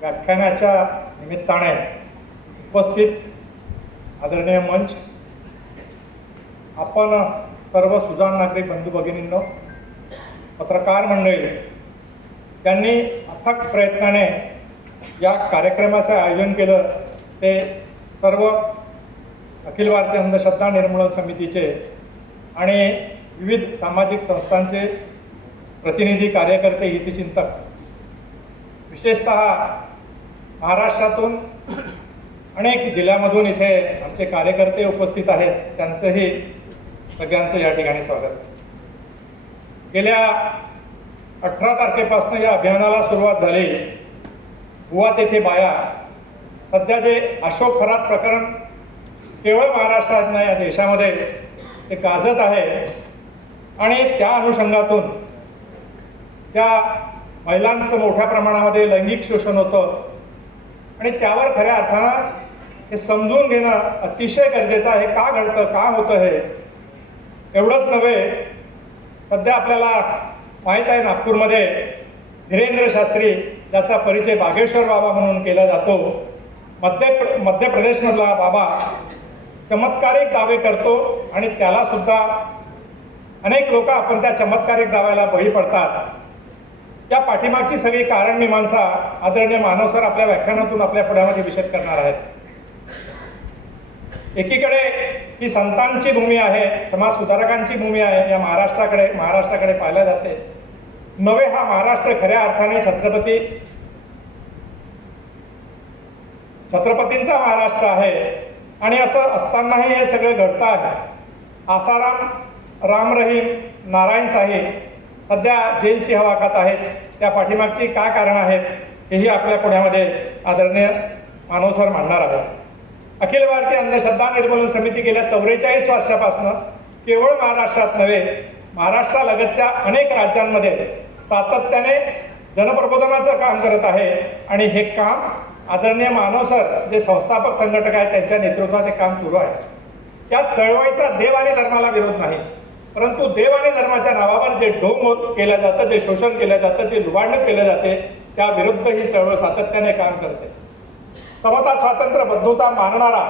व्याख्यानाच्या निमित्ताने उपस्थित आदरणीय मंच, आपण सर्व सुजाण नागरिक बंधू भगिनींनो, पत्रकार मंडळी, त्यांनी अथक प्रयत्नाने या कार्यक्रमाचे आयोजन केलं ते सर्व अखिल भारतीय अंधश्रद्धा निर्मूलन समितीचे आणि विविध सामाजिक संस्थांचे प्रतिनिधी, कार्यकर्ते, हितचिंतक, विशेषतः महाराष्ट्रातून अनेक जिल्ह्यामधून इथे आमचे कार्यकर्ते उपस्थित आहेत, त्यांचंही सगळ्यांचं या ठिकाणी स्वागत. गेल्या 18 तारखेपासून या अभियानाला सुरुवात झाली. बुवा तेथे बाया, सध्या जे अशोक खरात प्रकरण केवळ महाराष्ट्रात नाही या देशामध्ये ते गाजत आहे आणि त्या अनुषंगातून ज्या महिलांचं मोठ्या प्रमाणामध्ये लैंगिक शोषण होतं आणि त्यावर खऱ्या अर्थानं हे समजून घेणं अतिशय गरजेचं आहे. का घडतं, का होतं हे एवढंच नव्हे, सध्या आपल्याला माहीत आहे नागपूरमध्ये धीरेंद्र शास्त्री, ज्याचा परिचय बागेश्वर बाबा म्हणून केला जातो, मध्य प्रदेशमधला बाबा चमत्कारिक दावे करतो आणि त्याला सुद्धा अनेक लोक आपण त्या चमत्कारिक दाव्याला बळी पडतात. या पाठीमागची सगळी कारण मीमांसा आदरणीय मानव सर आपल्या व्याख्यानातून आपल्या पुढ्यामध्ये विशद करणार आहेत. एकीकडे ही संतांची भूमी आहे, समाज सुधारकांची भूमी आहे. या महाराष्ट्राकडे पाहिलं जाते. नवे हा महाराष्ट्र खऱ्या अर्थाने छत्रपतींचा महाराष्ट्र आहे आणि असं असतानाही हे सगळे घडतं आहे. आसाराम, राम रहीम, नारायण साहेब सध्या जेलची हवा खात आहेत. त्या पाठीमागची काय कारण आहेत हेही आपल्या पुढ्यामध्ये आदरणीय मानव सर मांडणार आहेत. अखिल भारतीय अंधश्रद्धा निर्मूलन समिती गेल्या 44 वर्षापासून केवळ महाराष्ट्रात नव्हे, महाराष्ट्रालगतच्या अनेक राज्यांमध्ये सातत्याने जनप्रबोधनाचं काम करत आहे आणि हे काम आदरणीय मानव सर जे संस्थापक संघटक आहेत त्यांच्या नेतृत्वात हे काम सुरू आहे. त्या चळवळीचा देव आणि धर्माला विरोध नाही, परंतु देव आणि धर्माच्या नावावर जे ढोंग केलं जातं, जे शोषण केलं जातं, जे लुबाडणूक केलं जाते, त्या विरुद्ध ही चळवळ सातत्याने काम करते. समता, स्वातंत्र्य, बंधुता मानणारा,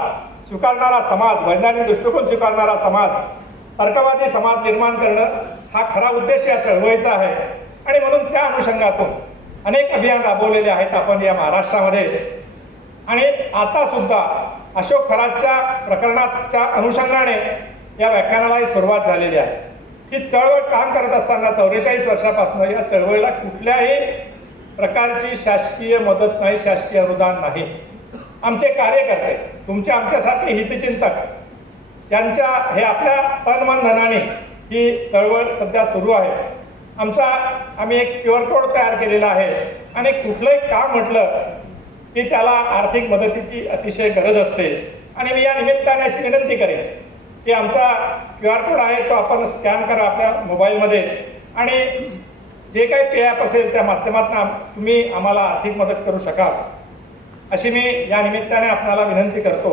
स्वीकारणारा समाज, वैज्ञानिक दृष्टिकोन स्वीकारणारा समाज, तर्कवादी समाज निर्माण करणं हा खरा उद्देश या चळवळीचा आहे आणि म्हणून त्या अनुषंगातून अनेक अभियान राबवलेले आहेत आपण या महाराष्ट्रामध्ये. आणि आता सुद्धा अशोक खरातच्या प्रकरणाच्या अनुषंगाने या व्याख्यानालाही सुरुवात झालेली आहे. ही चळवळ काम करत असताना 44 वर्षापासून या चळवळीला कुठल्याही प्रकारची शासकीय मदत नाही, शासकीय अनुदान नाही. आमचे कार्यकर्ते, तुमचे आमच्यासारखे हितचिंतक यांच्या हे आपल्या तन मन धनाने ही चळवळ सध्या सुरू आहे. आम्ही एक QR कोड तयार केलेला आहे आणि कुठलंही काम म्हटलं की त्याला आर्थिक मदतीची अतिशय गरज असते आणि मी या निमित्ताने अशी विनंती करेन की आमचा QR कोड आहे तो आपण स्कॅन करा आपल्या मोबाईलमध्ये आणि जे काही पे ॲप असेल त्या माध्यमातून तुम्ही आम्हाला आर्थिक मदत करू शकाल अशी मी या निमित्ताने आपल्याला विनंती करतो.